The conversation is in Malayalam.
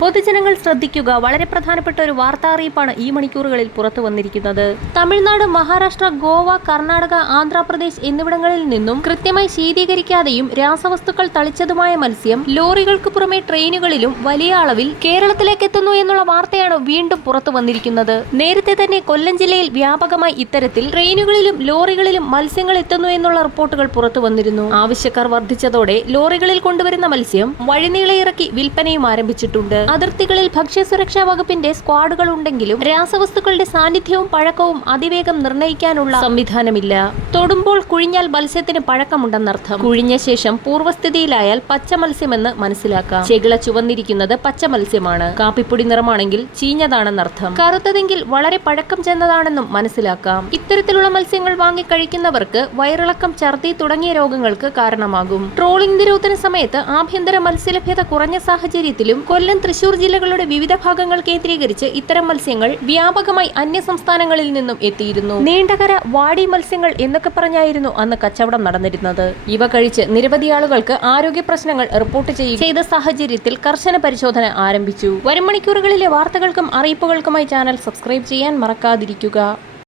പൊതുജനങ്ങൾ ശ്രദ്ധിക്കുക വളരെ പ്രധാനപ്പെട്ട ഒരു വാർത്താ അറിയിപ്പാണ് ഈ മണിക്കൂറുകളിൽ പുറത്തു വന്നിരിക്കുന്നത്. തമിഴ്നാട് മഹാരാഷ്ട്ര ഗോവ കർണാടക ആന്ധ്രാപ്രദേശ് എന്നിവിടങ്ങളിൽ നിന്നും കൃത്യമായി ശീതീകരിക്കാതെയും രാസവസ്തുക്കൾ തളിച്ചതുമായ മത്സ്യം ലോറികൾക്ക് പുറമെ ട്രെയിനുകളിലും വലിയ അളവിൽ കേരളത്തിലേക്ക് എത്തുന്നു എന്നുള്ള വാർത്തയാണ് വീണ്ടും പുറത്തു വന്നിരിക്കുന്നത്. നേരത്തെ തന്നെ കൊല്ലം ജില്ലയിൽ വ്യാപകമായി ഇത്തരത്തിൽ ട്രെയിനുകളിലും ലോറികളിലും മത്സ്യങ്ങൾ എത്തുന്നു എന്നുള്ള റിപ്പോർട്ടുകൾ പുറത്തു വന്നിരുന്നു. ആവശ്യക്കാർ വർദ്ധിച്ചതോടെ ലോറികളിൽ കൊണ്ടുവരുന്ന മത്സ്യം വഴിനീളയിറക്കി വിൽപ്പനയും ആരംഭിച്ചിട്ടുണ്ട്. അതിർത്തികളിൽ ഭക്ഷ്യസുരക്ഷാ വകുപ്പിന്റെ സ്ക്വാഡുകൾ ഉണ്ടെങ്കിലും രാസവസ്തുക്കളുടെ സാന്നിധ്യവും പഴക്കവും അതിവേഗം നിർണയിക്കാനുള്ള സംവിധാനമില്ല. തൊടുമ്പോൾ കുഴിഞ്ഞാൽ മത്സ്യത്തിന് പഴക്കമുണ്ടെന്നർത്ഥം. കുഴിഞ്ഞ ശേഷം പൂർവസ്ഥിതിയിലായാൽ പച്ച മത്സ്യമെന്ന് മനസ്സിലാക്കാം. ചെകിള ചുവന്നിരിക്കുന്നത് പച്ച മത്സ്യമാണ് കാപ്പിപ്പൊടി നിറമാണെങ്കിൽ ചീഞ്ഞതാണെന്നർത്ഥം. കറുത്തതെങ്കിൽ വളരെ പഴക്കം ചെന്നതാണെന്നും മനസ്സിലാക്കാം. ഇത്തരത്തിലുള്ള മത്സ്യങ്ങൾ വാങ്ങി കഴിക്കുന്നവർക്ക് വയറിളക്കം ഛർദി തുടങ്ങിയ രോഗങ്ങൾക്ക് കാരണമാകും. ട്രോളിംഗ് നിരോധന സമയത്ത് ആഭ്യന്തര മത്സ്യലഭ്യത കുറഞ്ഞ സാഹചര്യത്തിലും കൊല്ലം തൃശൂർ ജില്ലകളുടെ വിവിധ ഭാഗങ്ങൾ കേന്ദ്രീകരിച്ച് ഇത്തരം മത്സ്യങ്ങൾ വ്യാപകമായി അന്യ സംസ്ഥാനങ്ങളിൽ നിന്നും എത്തിയിരുന്നു. നീണ്ടകര വാടി മത്സ്യങ്ങൾ എന്നൊക്കെ പറഞ്ഞായിരുന്നു അന്ന് കച്ചവടം നടന്നിരുന്നത്. ഇവ കഴിച്ച് നിരവധി ആളുകൾക്ക് ആരോഗ്യ പ്രശ്നങ്ങൾ റിപ്പോർട്ട് ചെയ്ത സാഹചര്യത്തിൽ കർശന പരിശോധന ആരംഭിച്ചു. വരും മണിക്കൂറുകളിലെ വാർത്തകൾക്കും അറിയിപ്പുകൾക്കുമായി ചാനൽ സബ്സ്ക്രൈബ് ചെയ്യാൻ മറക്കാതിരിക്കുക.